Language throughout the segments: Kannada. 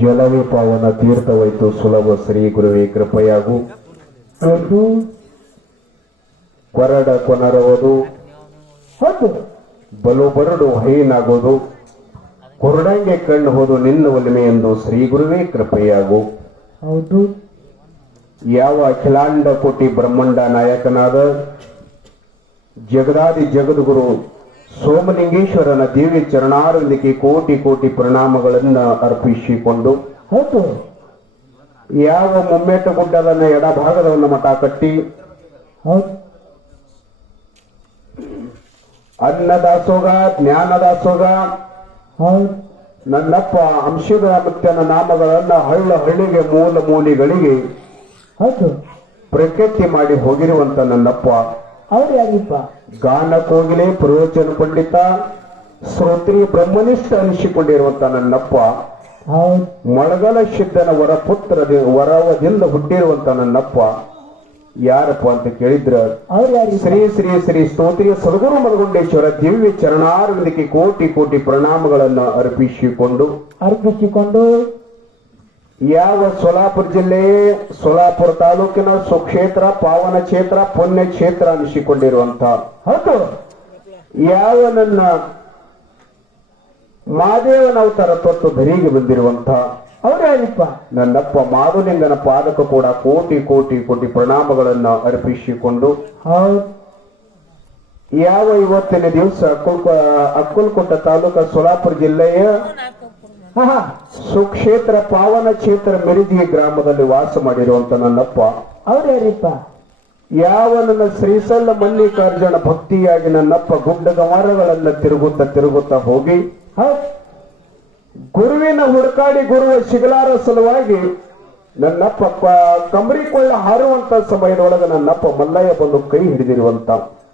ಜಲವೇ ಪಾವನ ತೀರ್ಥವೈತು ಸುಲಭ ಶ್ರೀ ಗುರುವೇ ಕೃಪೆಯಾಗು. ಕೊರಡ ಕೊನರವುದು ಬಲು ಬರಡು ಹೈನಾಗೋದು, ಕೊರಡಂಗೆ ಕಣ್ಣು ಹೋದು ನಿನ್ನ ಒಲಿಮೆ ಎಂದು ಶ್ರೀ ಗುರುವೇ ಕೃಪೆಯಾಗು. ಹೌದು. ಯಾವ ಅಖಿಲಾಂಡ ಕೋಟಿ ಬ್ರಹ್ಮಾಂಡ ನಾಯಕನಾದ ಜಗದಾದಿ ಜಗದ್ಗುರು ಸೋಮಲಿಂಗೇಶ್ವರನ ದಿವ್ಯ ಚರಣಾರವಿಂದಕ್ಕೆ ಕೋಟಿ ಕೋಟಿ ಪ್ರಣಾಮಗಳನ್ನ ಅರ್ಪಿಸಿಕೊಂಡು, ಹೌದು, ಯಾವ ಮುಮ್ಮೇಟ ಗುಡ್ಡದನ್ನ ಎಡಭಾಗದವನ್ನ ಮಠ ಕಟ್ಟಿ ಹೌದು, ಅನ್ನದಾಸೋಗ ಜ್ಞಾನದಾಸೋಗ ಹೌದು, ನನ್ನಪ್ಪ ಅಂಶದ ಮುತ್ತನ ನಾಮಗಳನ್ನ ಹಳ್ಳ ಹಳ್ಳಿಗೆ ಮೂಲ ಮೂಲಿಗಳಿಗೆ ಹೌದು, ಪ್ರಖ್ಯಾತಿ ಮಾಡಿ ಹೋಗಿರುವಂತ ನನ್ನಪ್ಪ ಅವ್ರು ಯಾರಿಪ್ಪ? ಗಾನ ಕೋಗಿಲೆ ಪ್ರವಚನ ಪಂಡಿತ ಶ್ರೋತ್ರಿ ಬ್ರಹ್ಮನಿಷ್ಠ ಅನಿಸಿಕೊಂಡಿರುವಂತ ನನ್ನಪ್ಪ ಹೌದು, ಮೊಳಗಲ ಸಿದ್ಧನ ವರವದಿಂದ ಹುಟ್ಟಿರುವಂತ ನನ್ನಪ್ಪ ಯಾರಪ್ಪ ಅಂತ ಕೇಳಿದ್ರ ಅವ್ರು ಯಾರು? ಶ್ರೀ ಶ್ರೀ ಶ್ರೀ ಸ್ತೋತ್ರಿಯ ಸದ್ಗುರು ಮರಗುಂಡೇಶ್ವರ ದಿವ್ಯ ಚರಣಾರವಿಂದಕ್ಕೆ ಕೋಟಿ ಕೋಟಿ ಪ್ರಣಾಮಗಳನ್ನು ಅರ್ಪಿಸಿಕೊಂಡು ಯಾವ ಸೋಲಾಪುರ ಜಿಲ್ಲೆ ಸೋಲಾಪುರ ತಾಲೂಕಿನ ಸುಕ್ಷೇತ್ರ ಪಾವನ ಕ್ಷೇತ್ರ ಪುಣ್ಯ ಕ್ಷೇತ್ರ ಅನಿಸಿಕೊಂಡಿರುವಂತ, ಹೌದು, ಯಾವ ನನ್ನ ಮಾದೇವನ ಅವತಾರ ತೊಟ್ಟು ಧರಿಗೆ ಬಂದಿರುವಂತ ಅವ್ರು ಯಾರಿಪ್ಪ? ನನ್ನಪ್ಪ ಮಾಧುಲಿಂಗನ ಪಾದಕ ಕೂಡ ಕೋಟಿ ಕೋಟಿ ಕೋಟಿ ಪ್ರಣಾಮಗಳನ್ನು ಅರ್ಪಿಸಿಕೊಂಡು, ಹೌದು, ಯಾವ ಇವತ್ತಿನ ದಿವಸ ಅಕ್ಕಲ್ಕೋಟ ತಾಲೂಕ ಸೋಲಾಪುರ ಜಿಲ್ಲೆಯ ಸುಕ್ಷೇತ್ರ ಪಾವನ ಕ್ಷೇತ್ರ ಮಿರಿಜಿ ಗ್ರಾಮದಲ್ಲಿ ವಾಸ ಮಾಡಿರುವಂತ ನನ್ನಪ್ಪ ಅವ್ರು ಯಾರಿಪ್ಪ? ಯಾವ ನನ್ನ ಶ್ರೀಸಲ್ಲ ಮಲ್ಲಿಕಾರ್ಜುನ ಭಕ್ತಿಯಾಗಿ ನನ್ನಪ್ಪ ಗುಡ್ಡದ ಮರಗಳನ್ನ ತಿರುಗುತ್ತಾ ಹೋಗಿ, ಹೌದು, ಗುರುವಿನ ಹುಡುಕಾಡಿ ಗುರುವ ಸಿಗಲಾರ ಸಲುವಾಗಿ ನನ್ನಪ್ಪ ಕಂಬರಿಕೊಳ್ಳ ಹಾರುವಂತ ಸಮಯದೊಳಗೆ ನನ್ನಪ್ಪ ಮಲ್ಲಯ್ಯ ಬಂದು ಕೈ ಹಿಡಿದಿರುವಂತ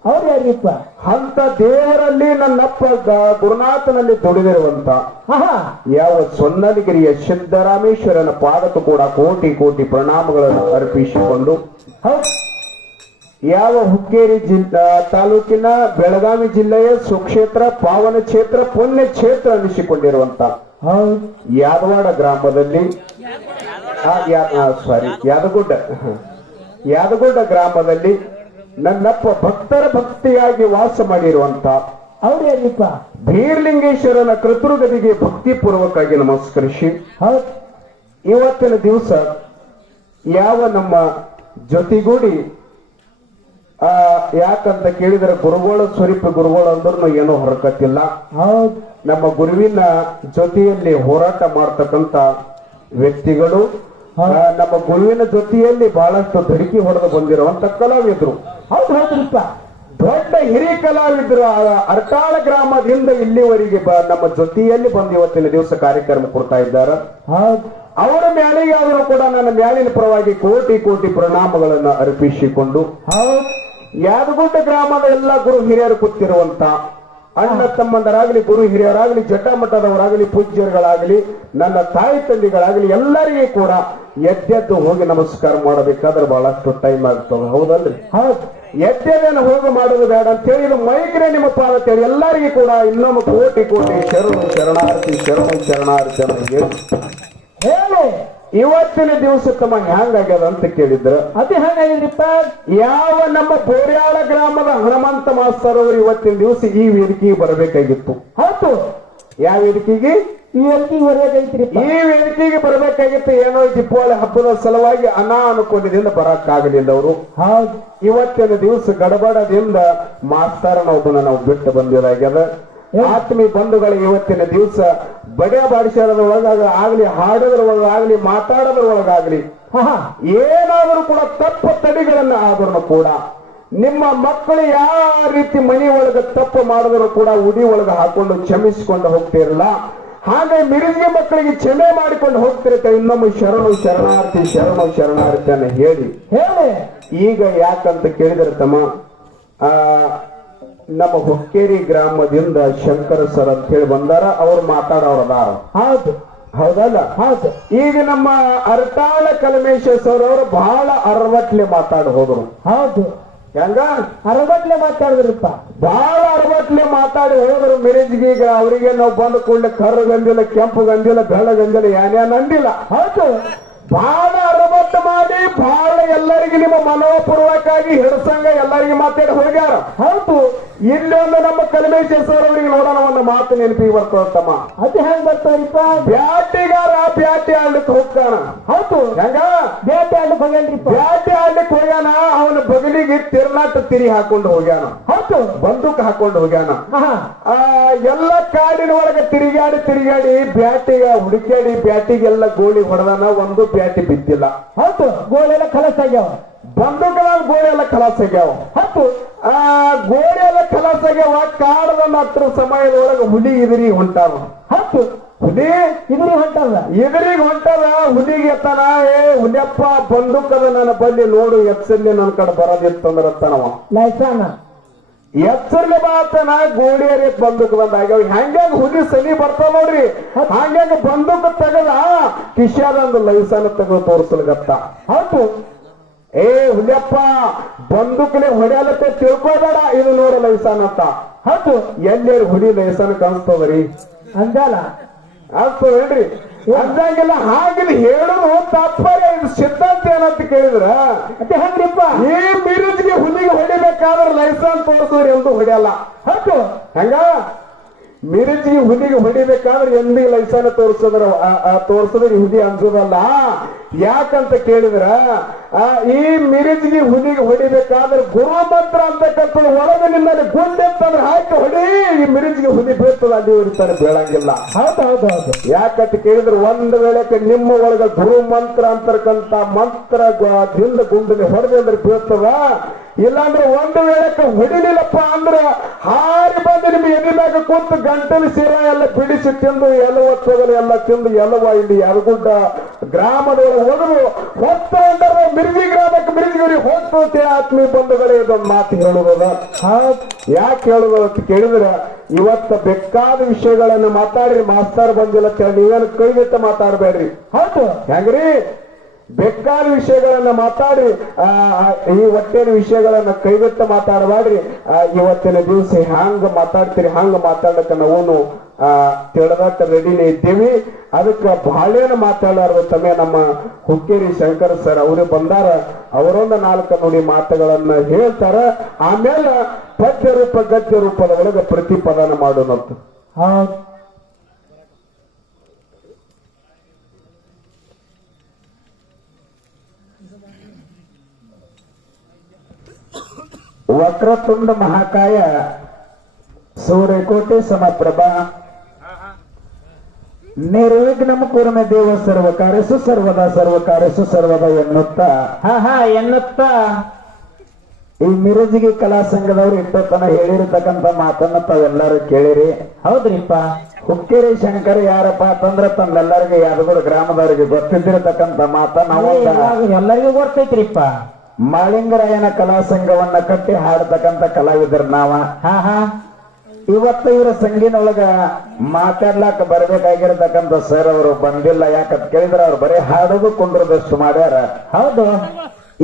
ಅವ್ರು ಯಾರಿಪ್ಪ? ಅಂತ ದೇವರಲ್ಲಿ ನನ್ನಪ್ಪ ಗುರುನಾಥನಲ್ಲಿ ದುಡಿದಿರುವಂತ ಯಾವ ಸೊನ್ನಲಗಿರಿಯ ಸಿದ್ದರಾಮೇಶ್ವರನ ಪಾದಕ ಕೂಡ ಕೋಟಿ ಕೋಟಿ ಪ್ರಣಾಮಗಳನ್ನು ಅರ್ಪಿಸಿಕೊಂಡು, ಯಾವ ಹುಕ್ಕೇರಿ ತಾಲೂಕಿನ ಬೆಳಗಾವಿ ಜಿಲ್ಲೆಯ ಸುಕ್ಷೇತ್ರ ಪಾವನ ಕ್ಷೇತ್ರ ಪುಣ್ಯ ಕ್ಷೇತ್ರ ಅನಿಸಿಕೊಂಡಿರುವಂತ ಯಾದವಾಡ ಗ್ರಾಮದಲ್ಲಿ ಯಾದಗುಡ್ಡ ಗ್ರಾಮದಲ್ಲಿ ನನ್ನಪ್ಪ ಭಕ್ತರ ಭಕ್ತಿಯಾಗಿ ವಾಸ ಮಾಡಿರುವಂತ ಅವ್ರು ಯಾರಿಪ್ಪ? ಭೀರ್ಲಿಂಗೇಶ್ವರನ ಕೃತೃಗದಿಗೆ ಭಕ್ತಿ ಪೂರ್ವಕವಾಗಿ ನಮಸ್ಕರಿಸಿ, ಇವತ್ತಿನ ದಿವಸ ಯಾವ ನಮ್ಮ ಜೊತೆಗೂಡಿ ಯಾಕಂತ ಕೇಳಿದ್ರೆ ಗುರುಗಳು ಸ್ವರೂಪ ಗುರುಗಳು ಅಂದ್ರೂ ಏನೋ ಹೊರಕತ್ತಿಲ್ಲ. ನಮ್ಮ ಗುರುವಿನ ಜೊತೆಯಲ್ಲಿ ಹೋರಾಟ ಮಾಡ್ತಕ್ಕಂತ ವ್ಯಕ್ತಿಗಳು, ನಮ್ಮ ಗುರುವಿನ ಜೊತೆಯಲ್ಲಿ ಬಹಳಷ್ಟು ಧಡಿಕೆ ಹೊಡೆದು ಬಂದಿರುವಂತ ಕಲಾವಿದ್ರು, ದೊಡ್ಡ ಹಿರಿಯ ಕಲಾವಿದ್ರು ಅರ್ಟಾಳ ಗ್ರಾಮದಿಂದ ಇಲ್ಲಿವರೆಗೆ ನಮ್ಮ ಜೊತೆಯಲ್ಲಿ ಬಂದು ಇವತ್ತಿನ ದಿವಸ ಕಾರ್ಯಕ್ರಮ ಕೊಡ್ತಾ ಇದ್ದಾರೆ. ಅವರ ಮ್ಯಾಲಿಗೆ ಆದರೂ ಕೂಡ ನನ್ನ ಮ್ಯಾಲಿನ ಪರವಾಗಿ ಕೋಟಿ ಕೋಟಿ ಪ್ರಣಾಮಗಳನ್ನು ಅರ್ಪಿಸಿಕೊಂಡು, ಯಾದಗುಡ್ಡ ಗ್ರಾಮದ ಎಲ್ಲ ಗುರು ಹಿರಿಯರು ಕೂತಿರುವಂತ ಅಣ್ಣ ತಮ್ಮಂದರಾಗಲಿ ಗುರು ಹಿರಿಯರಾಗಲಿ ಜಟಮಠದವರಾಗಲಿ ಪೂಜ್ಯರುಗಳಾಗಲಿ ನನ್ನ ತಾಯಿ ತಂದೆಗಳಾಗಲಿ ಎಲ್ಲರಿಗೂ ಕೂಡ ಎದ್ದೆದ್ದು ಹೋಗಿ ನಮಸ್ಕಾರ ಮಾಡಬೇಕಾದ್ರೆ ಬಹಳಷ್ಟು ಟೈಮ್ ಆಗ್ತದೆ, ಹೌದಲ್ರಿ? ಎದ್ದೇನು ಹೋಗಿ ಮಾಡೋದು ಬೇಡ ಅಂತೇಳಿ ಇದು ಮೈಕ್ರೆ ನಿಮ್ಮ ಪಾದ ಅಂತೇಳಿ ಎಲ್ಲರಿಗೂ ಕೂಡ ಇನ್ನೊಮ್ಮೆ ಕೋಟಿ ಕೋಟಿ ಶರಣಾರ್ಥಿ ಅಂತ ಹೇಳಿ ಇವತ್ತಿನ ದಿವಸ ತಮ್ಮ ಹ್ಯಾಂಗಾಗ್ಯದ ಅಂತ ಕೇಳಿದ್ರ ಅದೇ ಹಂಗಾಗಿದ್ರಿಪ್ಪ. ಯಾವ ನಮ್ಮ ಬೋರ್ಯಾಳ ಗ್ರಾಮದ ಹನುಮಂತ ಮಾಸ್ತರ್ ಅವರು ಇವತ್ತಿನ ದಿವಸ ಈ ವೇದಿಕೆಗೆ ಬರಬೇಕಾಗಿತ್ತು. ಹೌದು, ಯಾವ ವೇದಿಕೆಗೆ? ಈ ವೇದಿಕೆಗೆ ಬರಬೇಕಾಗಿತ್ತು. ಈ ವೇದಿಕೆಗೆ ಬರಬೇಕಾಗಿತ್ತು. ಏನೋ ದೀಪಾವಳಿ ಹಬ್ಬದ ಸಲುವಾಗಿ ಅನಾನುಕೂಲದಿಂದ ಬರಕ್ಕಾಗಲಿಲ್ಲ ಅವರು. ಹೌದು, ಇವತ್ತಿನ ದಿವಸ ಗಡಬಡದಿಂದ ಮಾಸ್ತರನೊಬ್ಬನ ನಾವು ಬಿಟ್ಟು ಬಂದಿರಾಗ್ಯದ. ಆತ್ಮೀಯ ಬಂಧುಗಳಿಗೆ ಇವತ್ತಿನ ದಿವಸ ಬಡಿಯ ಬಾಡಿಸೋದ್ರೊಳಗಾಗಲಿ ಹಾಡೋದ್ರೊಳಗಾಗಲಿ ಮಾತಾಡೋದ್ರೊಳಗಾಗಲಿ ಏನಾದರೂ ಕೂಡ ತಪ್ಪು ತಡಿಗಳನ್ನ ಆದ್ರೂ ಕೂಡ ನಿಮ್ಮ ಮಕ್ಕಳು ಯಾವ ರೀತಿ ಮನೆ ಒಳಗ ತಪ್ಪು ಮಾಡಿದ್ರು ಕೂಡ ಉಡಿ ಒಳಗ ಹಾಕೊಂಡು ಕ್ಷಮಿಸಿಕೊಂಡು ಹೋಗ್ತಿರಲ್ಲ, ಹಾಗೆ ಮಿರಿಜಿಗೆ ಮಕ್ಕಳಿಗೆ ಕ್ಷಮೆ ಮಾಡಿಕೊಂಡು ಹೋಗ್ತಿರುತ್ತೆ. ಇನ್ನೊಮ್ಮೆ ಶರಣಾರ್ಥಿ ಅನ್ನ ಹೇಳಿ ಈಗ ಯಾಕಂತ ಕೇಳಿದ್ರೆ ತಮ್ಮ ನಮ್ಮ ಹುಕ್ಕೇರಿ ಗ್ರಾಮದಿಂದ ಶಂಕರ ಸರ್ ಅಂತ ಹೇಳಿ ಬಂದಾರ, ಅವ್ರು ಮಾತಾಡೋರದಾರ. ಹೌದಲ್ಲ? ಈಗ ನಮ್ಮ ಅರ್ಟಾಳ ಕಲಮೇಶ ಸರ್ ಅವರು ಬಹಳ ಅರವಟ್ಲೆ ಮಾತಾಡ ಹೋದ್ರು. ಹೆಂಗ ಅರಗಟ್ಲೆ ಮಾತಾಡಿದ್ರಿಪ್ಪ. ಬಹಳ ಅರವಟ್ಲೆ ಮಾತಾಡಿ ಹೋದ್ರು ಮಿರೇಜ್ಗೆ. ಈಗ ಅವರಿಗೆ ನಾವು ಬಂದ ಕೂಡಲೇ ಕರ್ರ ಗಂದಿಲ್ಲ, ಕೆಂಪು ಗಂದಿಲ್ಲ, ಬೆಳ್ಳ ಗಂದಿಲ್ಲ, ಏನೇನ್ ಅಂದಿಲ್ಲ. ಹೌದು, ಬಹಳ ಅರವಟ್ಟು ಮಾಡಿ ಬಹಳ ಎಲ್ಲರಿಗೆ ನಿಮ್ಮ ಮನೋಪೂರ್ವಕವಾಗಿ ಹಿಡ್ಸಂಗ ಎಲ್ಲರಿಗೆ ಮಾತಾಡಿ ಹೋಗ್ಯಾರ. ಹೌದು. ಇಲ್ಲೊಂದು ನಮ್ಮ ಕಲ್ಮೇಶ್ವರ ಸರ್ ಅವರಿಗೆ ನೋಡೋಣ ಒಂದು ಮಾತು ನೆನಪಿಗೆ ಬರ್ತದಮ್ಮ. ಅದು ಹೆಂಗ್ ಬರ್ತಾವ್ರಿಪ್ಪ? ಬ್ಯಾಟಿಗಾರ ಬ್ಯಾಟಿ ಆಡ್ಲಿಕ್ಕೆ ಹೋಗ್ತಾನ. ಹೌದು, ಹೆಂಗ ಬೇಟೆ ಆಡ್ಲಿಕ್ಕೆ ಹೋಗ್ಯಾನ್ರಿಪ್ಪ. ಬ್ಯಾಟಿ ಆಡ್ಲಿಕ್ಕೆ ಹೋಗ್ಯಾನ. ಅವನ ಬಗಲಿಗೆ ತಿರ್ನಾಟ ತಿರಿ ಹಾಕೊಂಡು ಹೋಗ್ಯಾನ. ಹೌದು, ಬಂದೂಕ್ ಹಾಕೊಂಡು ಹೋಗ್ಯಾನ. ಹಾ, ಎಲ್ಲ ಕಾಡಿನ ಒಳಗೆ ತಿರುಗಾಡಿ ಬ್ಯಾಟಿಗ ಹುಡುಕ್ಯಾಡಿ ಬ್ಯಾಟಿಗೆಲ್ಲ ಗೋಳಿ ಹೊಡೆದಾನ. ಒಂದು ಬ್ಯಾಟಿ ಬಿದ್ದಿಲ್ಲ. ಹೌದು, ಗೋಳೆಲ್ಲ ಕಲಸ ಆಗ್ಯಾವ. ಬಂದೂಕದ ಗೋಳಿ ಎಲ್ಲ ಖಲಾಸ್ ಆಗ್ಯಾವ. ಹೌದು, ಗೋಳಿ ಎಲ್ಲ ಖಲಾಸ್ ಆಗ್ಯಾವ. ಕಾಡದ ಹತ್ರ ಸಮಯದೊಳಗೆ ಹುಲಿ ಇದ್ರಿ ಹೊಂಟಾವ. ಹೌದು, ಹುಲಿ ಇದ್ರಿ ಹೊಂಟಲ್ಲ. ಎದುರಿಗೆ ಹೊಂಟದ. ಹುಲಿಗೆ ಎತ್ತಾನ, ಹುಲಿಯಪ್ಪ ಬಂದೂಕದ ನನ್ನ ಬಲ್ಲಿ ನೋಡು, ಎಚ್ಚರ್ಲಿ ನನ್ನ ಕಡೆ ಬರೋದಿತ್ತಂದ್ರ ತನವ ಲೈಸಾನ ಎಚ್ಚರ್ಲಿ ಬಾತನ. ಗೋಳಿಯರಿ ಬಂದೂಕ್ ಬಂದಾಗ್ಯಾವ. ಹಂಗ್ಯಾಗ ಹುಲಿ ಸನಿ ಬರ್ತಾವ ನೋಡ್ರಿ. ಹಂಗ್ಯಾಗ ಬಂದೂಕ ತೆಗದ ಕಿಶಾದಂದು ಲೈಸನ್ ತೆಗೆದು ತೋರಿಸಲ್ಗತ್ತ. ಹೌದು, ಹುಲಿಯಪ್ಪ ಬಂದೂಕಲೆ ಹೊಡೆಯಲತ್ತೆ ತಿಳ್ಕೋಬೇಡ, ಇದು ನೋಡ ಲೈಸನ್ ಅಂತ. ಹೌದು, ಎಲ್ಲೇರಿ ಹುಲಿ ಲೈಸನ್ ಕಾಣಿಸ್ತದ್ರಿ ಅಂದಲ್ಲ. ಆಗ್ತದೇನ್ರಿ? ಅಂದಂಗಿಲ್ಲ. ಹಾಗಿಲ್ಲ, ಹೇಳೋದು ತಾತ್ಪರ್ಯ. ಇದು ಸಿದ್ಧಾಂತ ಏನಂತ ಕೇಳಿದ್ರ, ಮತ್ತೆ ಹೆಂಗ್ರಿಪ್ಪ? ಈ ಮಿರಿಜ್ಗೆ ಹುಲಿಗೆ ಹೊಡಿಬೇಕಾದ್ರೆ ಲೈಸನ್ಸ್ ತೋರಿಸಿದ್ರಿ ಎಂದು ಹೊಡೆಯಲ್ಲ. ಹೌದು, ಹಂಗ ಮಿರಿಜ್ಗೆ ಹುಲಿಗೆ ಹೊಡಿಬೇಕಾದ್ರೆ ಎಂದಿ ಲೈಸನ್ಸ್ ತೋರಿಸಿದ್ರೆ ಹುಲಿ ಅನ್ಸೋದಲ್ಲ. ಯಾಕಂತ ಕೇಳಿದ್ರ, ಈ ಮಿರಿಜ್ಗೆ ಹುಲಿಗೆ ಹೊಡಿಬೇಕಾದ್ರೆ ಗುರು ಮಂತ್ರ ಅಂತಕ್ಕಂಥದ್ದು ಒಳಗೆ ನಿನ್ನಲ್ಲಿ ಗುಂಡೆತ್ತಂದ್ರೆ ಹಾಕಿ ಹೊಡಿ, ಈ ಮಿರಿಜ್ಗೆ ಹುಲಿ ಬೀಳ್ತದ, ಅಲ್ಲಿ ಇರ್ತಾರೆ, ಬೀಳಂಗಿಲ್ಲ. ಹೌದು, ಹೌದು, ಹೌದು. ಯಾಕಂತ ಕೇಳಿದ್ರೆ ಒಂದು ವೇಳೆಗೆ ನಿಮ್ಮ ಒಳಗ ಗುರು ಮಂತ್ರ ಅಂತಕ್ಕಂಥ ಮಂತ್ರ ದಿಂದ ಗುಂಡಲ್ಲಿ ಹೊಡೆದ್ರೆ ಬೀಳ್ತದ. ಇಲ್ಲಾಂದ್ರೆ ಒಂದು ವೇಳೆಗೆ ಹೊಡಿಲಿಲ್ಲಪ್ಪ ಅಂದ್ರ ಹಾರಿ ಬಂದು ನಿಮ್ಗೆ ಎದೆ ಮ್ಯಾಗ ಕೂತು ಗಂಟಲು ಸೀರ ಎಲ್ಲ ಬಿಡಿಸಿ ತಿಂದು ಎಲ್ಲವ ತೊಗಲು ಎಲ್ಲ ತಿಂದು ಎಲ್ಲವ ಇಲ್ಲಿ ಯಲಗುಡ್ಡ ಗ್ರಾಮದೊಳಗೆ ಹೋಗಲು ಹೋಗ್ತಾ ಇದ್ದಾರೆ. ಮಿರ್ಜಿ ಗ್ರಾಮಕ್ಕೆ ಮಿರ್ಜಿಗರಿಗೆ ಹೋಗ್ತೋತೆ ಆತ್ಮೀಯ ಬಂಧುಗಳೇ, ಇದೊಂದು ಮಾತು ಹೇಳುವುದ. ಯಾಕೆ ಹೇಳುವುದು ಅಂತ ಕೇಳಿದ್ರೆ, ಇವತ್ತ ಬೇಕಾದ ವಿಷಯಗಳನ್ನ ಮಾತಾಡ್ರಿ. ಮಾಸ್ತರ್ ಬಂದಿಲ್ಲ, ನೀವೇನು ಕೈಗೆಟ್ಟ ಮಾತಾಡಬೇಡ್ರಿ. ಹೌದು, ಹೆಂಗ್ರಿ? ಬೇಕಾದ ವಿಷಯಗಳನ್ನ ಮಾತಾಡಿ, ಈ ಹೊಟ್ಟೆನ ವಿಷಯಗಳನ್ನ ಕೈಗೆಟ್ಟ ಮಾತಾಡಬೇಡ್ರಿ. ಇವತ್ತಿನ ದಿವಸ ಹ್ಯಾಂಗ ಮಾತಾಡ್ತೀರಿ ಹಂಗ ಮಾತಾಡಕ ನಾವು ತಿಳಿದಕ್ಕ ರೆಡಿನೇ ಇದ್ದೀವಿ. ಅದಕ್ಕೆ ಬಹಳೇನು ಮಾತಾಡಲಾರ್ದ ತಮ್ಮೆ ನಮ್ಮ ಹುಕ್ಕೇರಿ ಶಂಕರ್ ಸರ್ ಅವರು ಬಂದಾರ. ಅವರೊಂದು 4 ನುಡಿ ಮಾತುಗಳನ್ನ ಹೇಳ್ತಾರ. ಆಮೇಲೆ ಪದ್ಯ ರೂಪ ಗದ್ಯ ರೂಪದ ಒಳಗೆ ಪ್ರತಿಪದನ ಮಾಡೋಣಂತ. ಹೌದು. ವಕ್ರತುಂಡ ಮಹಾಕಾಯ ಸೂರ್ಯಕೋಟೆ ಸಮಪ್ರಭಾ ನಿರ್ವಿಘ್ನಂ ಕುರುಮೆ ದೇವ ಸರ್ವಕಾರ್ಯಸು ಸರ್ವದಾ ಸರ್ವಕಾರ್ಯಸು ಸರ್ವದಾ ಎನ್ನುತ್ತಾ ಈ ಮಿರಜಿಗೆ ಕಲಾ ಸಂಘದವ್ರು ಇಟ್ಟತನ ಹೇಳಿರ್ತಕ್ಕಂಥ ಮಾತನ್ನ ತಾವೆಲ್ಲರೂ ಕೇಳಿರಿ. ಹೌದ್ರಿಪ್ಪ. ಹುಕ್ಕೇರಿ ಶಂಕರ್ ಯಾರಪ್ಪ ಅಂತಂದ್ರ ತಮ್ಮೆಲ್ಲರಿಗೆ ಯಾದಗಿರಿ ಗ್ರಾಮದವರಿಗೆ ಗೊತ್ತಿದ್ದಿರತಕ್ಕಂಥ ಮಾತ. ನಾವು ಎಲ್ಲರಿಗೂ ಗೊತ್ತೈತ್ರಿಪ್ಪ. ಮಾಳಿಂಗರಾಯನ ಕಲಾ ಸಂಘವನ್ನ ಕಟ್ಟಿ ಹಾಡತಕ್ಕಂಥ ಕಲಾವಿದರು ನಾವ. ಇವತ್ತು ಇವರ ಸಂಗೀನೊಳಗ ಮಾತಾಡ್ಲಾಕ ಬರ್ಬೇಕಾಗಿರತಕ್ಕಂಥ ಸರ್ ಅವರು ಬಂದಿಲ್ಲ. ಯಾಕಂತ ಕೇಳಿದ್ರೆ ಅವ್ರು ಬರೀ ಹಾಡೋದು ಕುಂಡ್ರದಷ್ಟು ಮಾಡ್ಯಾರ. ಹೌದು.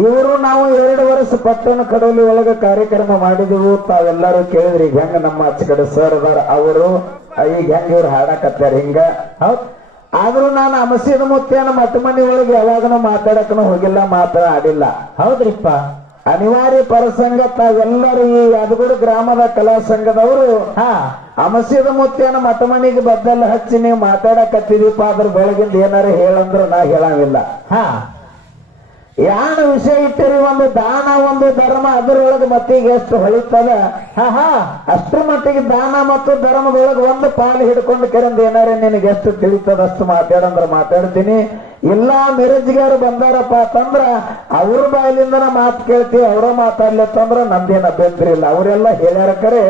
ಇವರು ನಾವು 2 ವರ್ಷ ಪಟ್ಟಣ ಕಡೋಲಿ ಒಳಗ ಕಾರ್ಯಕ್ರಮ ಮಾಡಿದೆವು. ತಾವೆಲ್ಲರೂ ಕೇಳಿದ್ರಿ. ಈಗ ಹೆಂಗ ನಮ್ಮ ಆಚೆ ಕಡೆ ಸರ್ ಅದಾರ, ಅವರು ಈಗ ಹೆಂಗ ಇವ್ರು ಹಾಡಕತ್ತಾರ ಹಿಂಗ. ಹೌದ್. ಆದ್ರೂ ನಾನು ಅಮಸೀದ ಮುತ್ತೇನ ಮಠ ಮನಿ ಒಳಗೆ ಯಾವಾಗನೂ ಮಾತಾಡಕನು ಹೋಗಿಲ್ಲ, ಆಡಿಲ್ಲ. ಹೌದ್ರಿಪ್ಪ. ಅನಿವಾರ್ಯ ಪ್ರಸಂಗ ತಾವೆಲ್ಲರೂ ಈ ಯಾದಗಿರಿ ಗ್ರಾಮದ ಕಲಾ ಸಂಘದವರು ಅಮಸೀದ ಮುತ್ತೇನ ಮಠ ಮನಿಗೆ ಬದ್ದೆಲ್ಲ ಹಚ್ಚಿ ನೀವು ಮಾತಾಡಕತ್ತಿದೀಪ. ಅದ್ರ ಬೆಳಗಿಂದ ಏನಾರ ಹೇಳಂದ್ರ ನಾ ಹೇಳಂಗಿಲ್ಲ. ಯಾನ ವಿಷಯ ಇಟ್ಟಿರಿ, ಒಂದು ದಾನ ಒಂದು ಧರ್ಮ, ಅದರೊಳಗೆ ಮತ್ತಿಗೆ ಎಷ್ಟು ಹೊಳಿತದ. ಅಷ್ಟ್ರ ಮಟ್ಟಿಗೆ ದಾನ ಮತ್ತು ಧರ್ಮದೊಳಗೆ ಒಂದು ಪಾಲು ಹಿಡ್ಕೊಂಡು ಕೆರಂದ ಏನಾರ ನಿನಗೆ ಎಷ್ಟು ತಿಳಿತದ ಅಷ್ಟು ಮಾತಾಡಂದ್ರ ಮಾತಾಡ್ತೀನಿ. ಇಲ್ಲ ಮಿರಜ್ಗಾರು ಬಂದಾರಪ್ಪ ಅಂತಂದ್ರ ಅವ್ರ ಬಾಯಿಲಿಂದನ ಮಾತು ಕೇಳ್ತೀವಿ. ಅವರ ಮಾತಾಡ್ಲತ್ತಂದ್ರ ನಮ್ದೇನು ಅಭ್ಯಂತರ ಇಲ್ಲ. ಅವರೆಲ್ಲ ಹೇಳ್ಯಾರ. ಕರೆ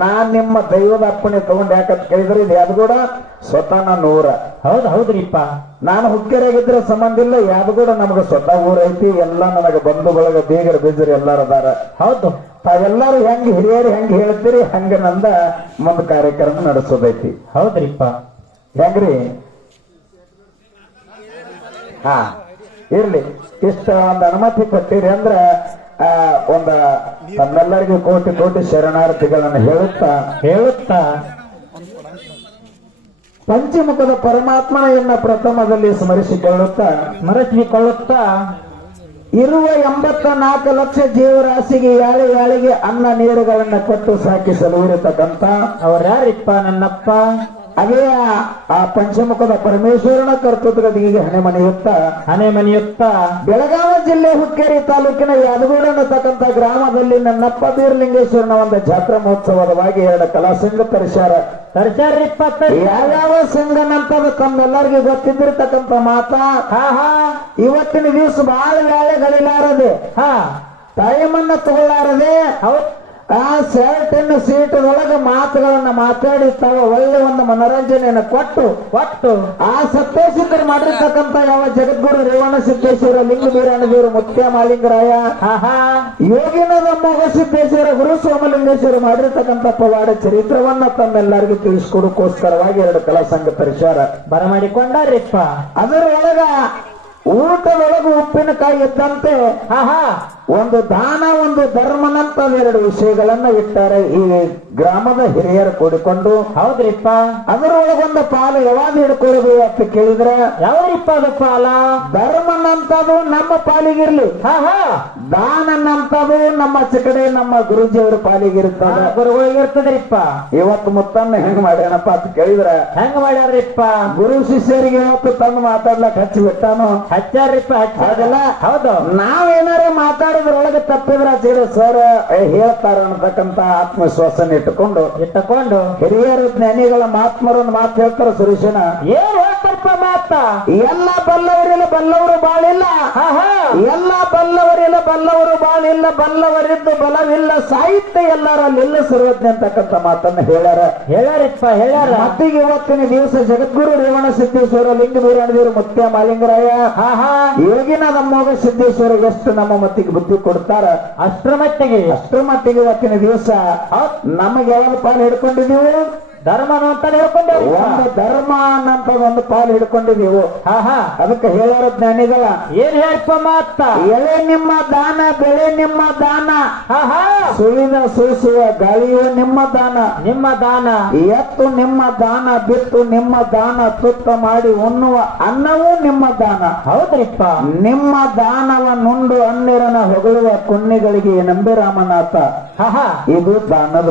ನಾನ್ ನಿಮ್ಮ ದೈವದ ಅಪ್ಪಣೆ ತಗೊಂಡ್ ಯಾಕಂತ ಕೇಳಿದ್ರೆ ಇದು ಯಾದಗೂಡ ಸ್ವತಃ ನನ್ನ ಊರ. ಹೌದ್ರಿಪ್ಪ. ನಾನು ಹುಕ್ಕೇರಾಗಿದ್ರೆ ಸಂಬಂಧ ಇಲ್ಲ. ಯಾದಗೂಡ ನಮ್ಗೆ ಸ್ವತಃ ಊರ ಐತಿ. ಎಲ್ಲ ನನಗೆ ಬಂಧು ಬಳಗ ಬೀಗರ ಬೀಜರು ಎಲ್ಲಾರು ಅದಾರ. ಹೌದು. ತಾವೆಲ್ಲರೂ ಹೆಂಗ್ ಹಿರಿಯರು ಹೆಂಗ್ ಹೇಳ್ತೀರಿ ಹಂಗ ನಂದ ಮುಂದ್ ಕಾರ್ಯಕ್ರಮ ನಡೆಸೋದೈತಿ. ಹೌದ್ರಿಪ್ಪ. ಹೆಂಗ್ರಿ? ಇರ್ಲಿ. ಇಷ್ಟ ಒಂದು ಅನುಮತಿ ಕೊಟ್ಟಿರಿ ಅಂದ್ರ ಒಂದ ತಮ್ಮೆಲ್ಲರಿಗೂ ಕೋಟಿ ಕೋಟಿ ಶರಣಾರ್ಥಿಗಳನ್ನು ಹೇಳುತ್ತಾ ಪಂಚಮುಖದ ಪರಮಾತ್ಮನ ಪ್ರಥಮದಲ್ಲಿ ಸ್ಮರಿಸಿಕೊಳ್ಳುತ್ತಾ ಇರುವ 84 ಲಕ್ಷ ಜೀವರಾಶಿಗೆ ಯಾಳಿಗೆ ಅನ್ನ ನೀರುಗಳನ್ನ ಕೊಟ್ಟು ಸಾಕಿಸಲು ಇರತಕ್ಕಂತ ಅವ್ರ್ಯಾರಿಪ್ಪ ನನ್ನಪ್ಪ? ಅದೇ ಆ ಪಂಚಮುಖದ ಪರಮೇಶ್ವರನ ಕರ್ತೃತ್ವದಿಗೆ ಹಣೆ ಮನೆಯುತ್ತ ಬೆಳಗಾವಿ ಜಿಲ್ಲೆ ಹುಕ್ಕೇರಿ ತಾಲೂಕಿನ ಯಾದಗೂಡ ಅನ್ನತಕ್ಕಂತ ಗ್ರಾಮದಲ್ಲಿ ನನ್ನಪ್ಪ ಬೀರಲಿಂಗೇಶ್ವರನ ಒಂದು ಜಾತ್ರಾ ಮಹೋತ್ಸವದವಾಗಿ 2 ಕಲಾ ಸಂಘ ತರ್ಸ್ಯಾರಿಪ್ಪ. ಯಾವ್ಯಾವ ಸಂಘನಂತದ ತಮ್ಮೆಲ್ಲರಿಗೂ ಗೊತ್ತಿದ್ದಿರ್ತಕ್ಕಂಥ ಮಾತಾ. ಇವತ್ತಿನ ದಿವಸ ಬಹಳ ವೇಳೆಗಳಿಲಾರದೆ ಟೈಮನ್ನ ತಗೊಳ್ಳಾರದೆ ಆ ಶರ್ಟನ್ನು ಸೀಟದೊಳಗೆ ಮಾತುಗಳನ್ನ ಮಾತಾಡಿ ತಾವ ಒಳ್ಳೆ ಒಂದು ಮನೋರಂಜನೆಯನ್ನು ಕೊಟ್ಟು ಆ ಸತ್ಯಸಿದ್ಧರು ಮಾಡಿರ್ತಕ್ಕಂಥ ಯಾವ ಜಗದ್ಗುರು ರೇವಣ ಸಿದ್ದೇಶ್ವರ ಲಿಂಗ ಬೀರಾಣದೇವರು ಮುತ್ಯ ಮಾಲಿಂಗರಾಯ ಯೋಗಿನದ ಮೊಗ ಸಿದ್ದೇಶ್ವರ ಗುರು ಸೋಮಲಿಂಗೇಶ್ವರ ಮಾಡಿರ್ತಕ್ಕಂಥ ಪವಾಡ ಚರಿತ್ರವನ್ನ ತಮ್ಮೆಲ್ಲರಿಗೂ ತಿಳಿಸ್ಕೊಡಕ್ಕೋಸ್ಕರವಾಗಿ 2 ಕಲಾ ಸಂಘ ಬರಮಾಡಿಕೊಂಡಾರಿಪ್ಪ. ಅದರೊಳಗ ಊಟದೊಳಗೆ ಉಪ್ಪಿನಕಾಯಿ ಇದ್ದಂತೆ ಒಂದು ದಾನ ಒಂದು ಧರ್ಮನಂತ 2 ವಿಷಯಗಳನ್ನ ಇಟ್ಟಾರೆ ಈ ಗ್ರಾಮದ ಹಿರಿಯರು ಕೂಡಿಕೊಂಡು. ಹೌದ್ರಿಪ್ಪ. ಅದರೊಳಗೊಂದು ಪಾಲು ಯಾವಾಗ ಹಿಡ್ಕೊಳ್ಳೋದು ಅಂತ ಕೇಳಿದ್ರೆ ಯಾವ್ರಿಪ್ಪ ಅದು ಪಾಲ? ಧರ್ಮನಂತದು ನಮ್ಮ ಪಾಲಿಗಿರ್ಲಿ, ದಾನನಂತದು ನಮ್ಮ ಕಡೆ ನಮ್ಮ ಗುರುಜಿಯವರ ಪಾಲಿಗಿರ್ತದೆ, ಗುರುಗಳಿಗಿರ್ತದ್ರಿಪ್ಪ. ಇವತ್ತು ಮುತ್ತನ್ನ ಹೆಂಗ್ ಮಾಡ್ಯಾನಪ್ಪ ಅಂತ ಕೇಳಿದ್ರೆ ಹೆಂಗ್ ಮಾಡ್ಯಾರ್ರಿಪ್ಪ? ಗುರು ಶಿಷ್ಯರಿಗೆ ಇವತ್ತು ತಂದು ಮಾತಾಡ್ಲಕ್ ಹಚ್ಚಿಬಿಟ್ಟಾನು. ಹಚ್ಚಾರ್ರಿಪ್ಪ ಹಚ್ಚಾರಲ್ಲ. ಹೌದು. ನಾವೇನಾರ ಮಾತಾಡೋದ್ರೊಳಗೆ ತಪ್ಪಿದ್ರ ಸರ್ ಹೇಳ್ತಾರ ಅನ್ನತಕ್ಕಂತ ಆತ್ಮವಿಶ್ವಾಸನ ಇಟ್ಟುಕೊಂಡು ಹಿರಿಯರು ಜ್ಞಾನಿಗಳ ಮಾತ್ಮರನ್ನು ಮಾತು ಹೇಳ್ತಾರ. ಸುರೇಶನ ಏನ್ ಹೇಳ್ತಾರಪ್ಪ ಮಾತ? ಎಲ್ಲ ಬಲ್ಲವರಿಲ್ಲ ಬಲ್ಲವರು ಬಾಳಿಲ್ಲ, ಎಲ್ಲ ಬಲ್ಲವರಿಲ್ಲ ಬಲ್ಲವರು ಬಾಳಿಲ್ಲ, ಬಲ್ಲವರಿದ್ದು ಬಲವಿಲ್ಲ, ಸಾಹಿತ್ಯ ಎಲ್ಲರಲ್ಲಿಲ್ಲ ಸರ್ವಜ್ಞ ಅಂತಕ್ಕಂಥ ಮಾತನ್ನ ಹೇಳ್ಯಾರಿಪ್ಪ. ಮತ್ತೀಗ ಇವತ್ತಿನ ದಿವಸ ಜಗದ್ಗುರು ರೇವಣ ಸಿದ್ದೇಶ್ವರ ಲಿಂಗ ಬೀರಾಣದೇವರು ಮುತ್ಯ ಮಾಲಿಂಗರಾಯ ಯೋಗಿನಾದ ಮೊಗ ಸಿದ್ದೇಶ್ವರ ಎಷ್ಟು ನಮ್ಮ ಮತ್ತಿಗೆ ಬುದ್ಧಿ ಕೊಡ್ತಾರ ಅಷ್ಟರ ಮಟ್ಟಿಗೆ ಇವತ್ತಿನ ದಿವಸ ನಮಗೆ ಯಾವಾಗ ಪಾಲು ಹಿಡ್ಕೊಂಡಿದ್ದೀವಿ? ಧರ್ಮ ಅಂತ ಹೇಳ್ಕೊಂಡೇವು. ಒಂದು ಧರ್ಮ ಅನ್ನಂತ ಒಂದು ಪಾಲು ಹಿಡ್ಕೊಂಡಿದ್ದೀವು. ಅದಕ್ಕೆ ಹೇಳೋರ ಜ್ಞಾನಿಗಳ ಏನ್ ಹೇಳ್ಪ ಮಾತ? ಎಳೆ ನಿಮ್ಮ ದಾನ, ಬೆಳೆ ನಿಮ್ಮ ದಾನ, ಸುಳಿದ ಸೂಸುವ ಗಾಳಿಯು ನಿಮ್ಮ ದಾನ, ಎತ್ತು ನಿಮ್ಮ ದಾನ, ಬಿತ್ತು ನಿಮ್ಮ ದಾನ, ತುತ್ತ ಮಾಡಿ ಉಣ್ಣುವ ಅನ್ನವೂ ನಿಮ್ಮ ದಾನ. ಹೌದ್ರಿಪ್ಪ. ನಿಮ್ಮ ದಾನವ ನುಂಡು ಅನ್ನಿರನ ಹೊಗಳುವ ಕುಣ್ಣಿಗಳಿಗೆ ನಂಬಿರಾಮನಾಥ. ಇದು ದಾನದ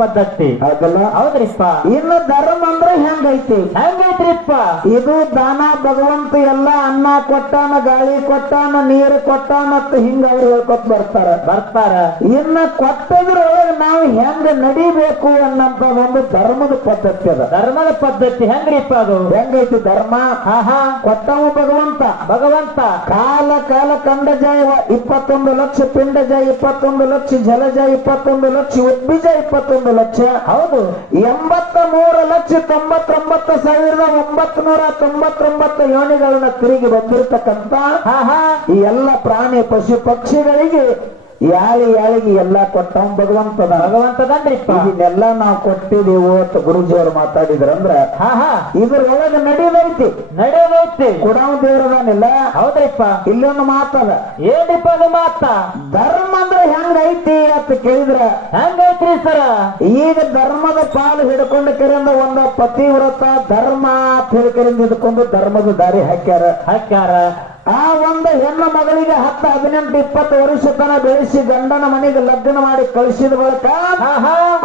ಪದ್ಧತಿ. ಅದಲ್ಲ? ಹೌದ್ರಿಪ್ಪ. ಇನ್ನು ಧರ್ಮ ಅಂದ್ರೆ ಹೆಂಗೈತ್ರಿಪ್ಪ? ಇದು ದಾನ. ಭಗವಂತ ಎಲ್ಲ ಅನ್ನ ಕೊಟ್ಟಾನ, ಗಾಳಿ ಕೊಟ್ಟಾನ, ನೀರು ಕೊಟ್ಟಾನ ಅಂತ ಹಿಂಗ ಅವ್ರು ಹೇಳ್ಕೊತ ಬರ್ತಾರ. ಇನ್ನು ಕೊಟ್ಟದ್ರೊಳಗೆ ನಾವು ಹೆಂಗ ನಡಿಬೇಕು ಅನ್ನಂತ ಒಂದು ಧರ್ಮದ ಪದ್ಧತಿ ಅದ. ಧರ್ಮದ ಪದ್ಧತಿ ಹೆಂಗ್ರಿಪ್ಪ? ಅದು ಹೆಂಗೈತಿ ಧರ್ಮ? ಕೊಟ್ಟವು ಭಗವಂತ ಕಾಲ ಕಂಡ ಜೈವ 21 ಲಕ್ಷ, ಪಿಂಡ ಜೈ 21 ಲಕ್ಷ, ಜಲಜ 21 ಲಕ್ಷ, ಉದ್ಭಿಜ 21 ಲಕ್ಷ. ಹೌದು. 83,99,999 ಯೋನಿಗಳನ್ನ ತಿರುಗಿ ಬಂದಿರತಕ್ಕಂತ ಈ ಎಲ್ಲ ಪ್ರಾಣಿ ಪಶು ಪಕ್ಷಿಗಳಿಗೆ ಯಾಳಿಗೆ ಎಲ್ಲ ಕೊಟ್ಟವ್ ಭಗವಂತದನ್ರಿಪ್ಪ. ಇದನ್ನೆಲ್ಲ ನಾವು ಕೊಟ್ಟಿದೀವು ಅಂತ ಗುರುಜಿಯವರು ಮಾತಾಡಿದ್ರಂದ್ರ ಇದ್ರೊಳಗೆ ನಡೆಯೋದೈತಿ ಕೊಡವ ದೇವರದಾನಿಲ್ಲ. ಹೌದ್ರಿಪ್ಪ. ಇಲ್ಲೊಂದು ಮಾತದ. ಏನಿಪ್ಪ ಅದು ಮಾತ? ಧರ್ಮ ಅಂದ್ರೆ ಹೆಂಗೈತಿ ಅಂತ ಕೇಳಿದ್ರ ಹೆಂಗೈತ್ರಿ ಸರ? ಈಗ ಧರ್ಮದ ಪಾಲು ಹಿಡ್ಕೊಂಡು ಕರಿಂದ ಒಂದು ಪತಿವ್ರತ ಧರ್ಮ ಅಂತ ಹೇಳ್ಕರಿಂದ ಹಿಡ್ಕೊಂಡು ಧರ್ಮದ ದಾರಿ ಹಾಕ್ಯಾರ. ಆ ಒಂದು ಹೆಣ್ಣು ಮಗಳಿಗೆ 10, 18, 20 ವರ್ಷ ತನ ಬೆಳೆಸಿ ಗಂಡನ ಮನೆಗೆ ಲಗ್ನ ಮಾಡಿ ಕಳಿಸಿದ ಬಳಿಕ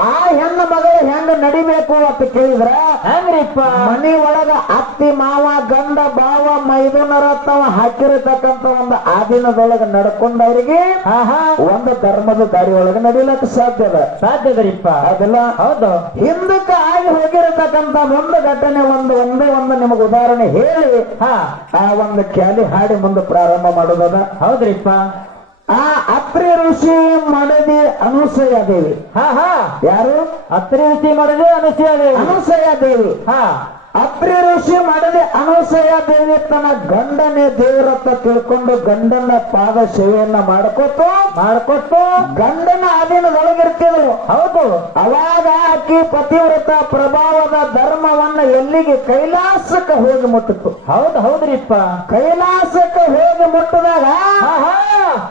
ಆ ಹೆಣ್ಣು ಮಗಳು ಹೆಂಗ ನಡಿಬೇಕು ಅಂತ ಕೇಳಿದ್ರ ಹೆಂಗ್ರಿಪ್ಪ? ಮನಿ ಒಳಗ ಅತ್ತಿ ಮಾವ ಗಂಡ ಬಾವ ಮೈದುನರ ತಾವ ಹಾಕಿರತಕ್ಕಂತ ಒಂದು ಆದಿನದೊಳಗ ನಡ್ಕೊಂಡವ್ರಿಗೆ ಒಂದು ಧರ್ಮದ ದಾರಿ ಒಳಗೆ ನಡಿಲಕ್ಕ ಸಾಧ್ಯದರಿಪ್ಪ. ಅದೆಲ್ಲ ಹೌದು. ಹಿಂದಕ್ಕೆ ಆಗಿ ಹೋಗಿರತಕ್ಕಂತ ಒಂದು ಘಟನೆ ಒಂದೇ ನಿಮಗೆ ಉದಾಹರಣೆ ಹೇಳಿ ಆ ಒಂದು ಕ್ಯಾಲಿ ಹಾಡಿ ಮುಂದೆ ಪ್ರಾರಂಭ ಮಾಡೋದದ. ಹೌದ್ರಿಪ್ಪ. ಆ ಅತ್ರಿ ಋಷಿ ಮಡದಿ ಅನುಸೂಯ ದೇವಿ. ಯಾರು? ಅತ್ರಿ ಋಷಿ ಮಡದಿ ಅನುಸೂಯ ದೇವಿ. ಅತ್ರಿ ಋಷಿ ಮಡದಿ ಅನುಸೂಯ ದೇವಿ ತನ್ನ ಗಂಡನೇ ದೇವರತ್ತ ತಿಳ್ಕೊಂಡು ಗಂಡನ ಪಾದ ಸೇವೆಯನ್ನ ಮಾಡ್ಕೊಟ್ಟು ಗಂಡನ ಅಧೀನದೊಳಗಿರ್ತಿದ್ರು. ಹೌದು. ಅವಾಗ ಆಕಿ ಪತಿವ್ರತ ಪ್ರಭಾವದ ಧರ್ಮವನ್ನ ಎಲ್ಲಿಗೆ ಕೈಲಾಸಕ್ಕೆ ಹೋಗಿ ಮುಟ್ಟಿತ್ತು. ಹೌದ್ರಿಪ್ಪ. ಕೈಲಾಸಕ್ಕೆ ಹೋಗಿ ಮುಟ್ಟಿದಾಗ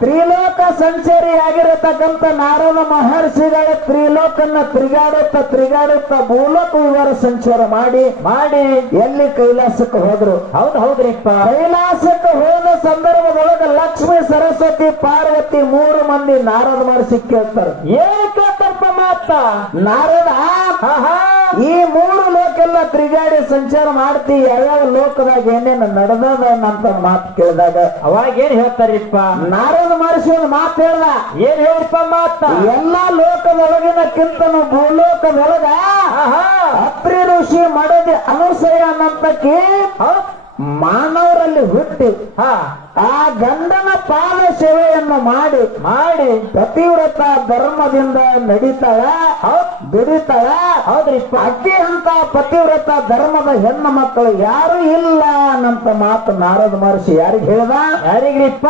ತ್ರಿಲೋಕ ಸಂಚಾರಿ ಆಗಿರತಕ್ಕಂತ ನಾರದ ಮಹರ್ಷಿಗಳ ತ್ರಿಲೋಕನ್ನ ತಿರುಗಾಡುತ್ತ ಭೂಲೋಕ ವಿವರ ಸಂಚಾರ ಮಾಡಿ ಎಲ್ಲಿ ಕೈಲಾಸಕ್ಕೆ ಹೋದ್ರು. ಹೌದ್ರಿಪ್ಪ. ಕೈಲಾಸಕ್ಕೆ ಹೋದ ಸಂದರ್ಭದೊಳಗೆ ಲಕ್ಷ್ಮೀ ಸರಸ್ವತಿ ಪಾರ್ವತಿ 3 ಮಂದಿ ನಾರದ ಮಹರ್ಷಿ ಕೇಳ್ತಾರೆ. ಏನ್ ಕೇಳ್ತಾರಪ್ಪ ಮಾತ? ನಾರದ ಈ 3 ಲೋಕೆಲ್ಲ ತಿರುಗಾಡಿ ಸಂಚಾರ ಮಾಡ್ತಿ, ಯಾವ್ಯಾವ ಲೋಕದಾಗ ಏನೇನು ನಡೆದದ ಅಂತ ಮಾತು ಕೇಳಿದಾಗ ಅವಾಗ ಏನ್ ಹೇಳ್ತಾರಿಪ್ಪ? ನಾರದ ಮಹರ್ಷಿ ಒಂದು ಮಾತು ಹೇಳ್ದ. ಏನ್ ಹೇಳಿಪ್ಪ ಮಾತ? ಎಲ್ಲಾ ಲೋಕದೊಳಗಿನಕ್ಕಿಂತನೂ ಭೂಲೋಕದೊಳಗ ಅತ್ರಿ ಋಷಿ ಮಾಡದೆ ಅನುಸಯ ಅನ್ನಂತಕ್ಕೆ ಮಾನವರಲ್ಲಿ ಹುಟ್ಟಿ ಆ ಗಂಡನ ಪಾದ ಸೇವೆಯನ್ನು ಮಾಡಿ ಪತಿವ್ರತ ಧರ್ಮದಿಂದ ನಡೀತಾಳ, ದುಡಿತಾಳ. ಹೌದ್ರಿಪ್ಪ. ಅಕ್ಕಿ ಅಂತ ಪತಿವ್ರತ ಧರ್ಮದ ಹೆಣ್ಣು ಮಕ್ಕಳು ಯಾರು ಇಲ್ಲ ಅನ್ನಂತ ಮಾತು ನಾರದ ಮಹರ್ಷಿ ಯಾರಿಗೆ ಹೇಳ್ದ? ಯಾರಿಗ್ರಿಪ್ಪ?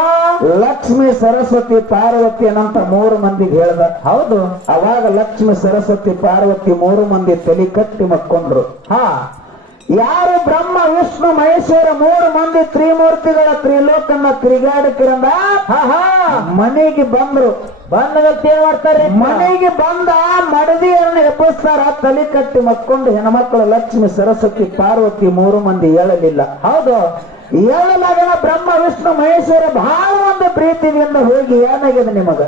ಲಕ್ಷ್ಮಿ ಸರಸ್ವತಿ ಪಾರ್ವತಿ ಅನ್ನಂತ 3 ಮಂದಿಗೆ ಹೇಳ್ದ. ಹೌದು. ಅವಾಗ ಲಕ್ಷ್ಮಿ ಸರಸ್ವತಿ ಪಾರ್ವತಿ 3 ಮಂದಿ ತಲೆ ಕಟ್ಟಿ ಮಕ್ಕೊಂಡ್ರು. ಯಾರು ಬ್ರಹ್ಮ ವಿಷ್ಣು ಮಹೇಶ್ವರ 3 ಮಂದಿ ತ್ರಿಮೂರ್ತಿಗಳ ತ್ರಿಲೋಕನ್ನ ತಿರುಗಾಡಕಿರಂದ ಮನೆಗೆ ಬಂದ್ರು. ಏನ್ ಮಾಡ್ತಾರೆ? ಮನೆಗೆ ಬಂದ ಮಡದಿಯರನ್ನ ಎಬ್ಬಿಸ್ತಾರ. ತಲೆ ಕಟ್ಟಿ ಮಕ್ಕೊಂಡು ಹೆಣ್ಮಕ್ಳು ಲಕ್ಷ್ಮಿ ಸರಸ್ವತಿ ಪಾರ್ವತಿ 3 ಮಂದಿ ಹೇಳಲಿಲ್ಲ. ಹೌದು. ಹೇಳಲಾಗಲ್ಲ. ಬ್ರಹ್ಮ ವಿಷ್ಣು ಮಹೇಶ್ವರ ಬಹಳ ಒಂದು ಪ್ರೀತಿಯಿಂದ ಹೋಗಿ ಏನಾಗ್ಯದ ನಿಮಗ?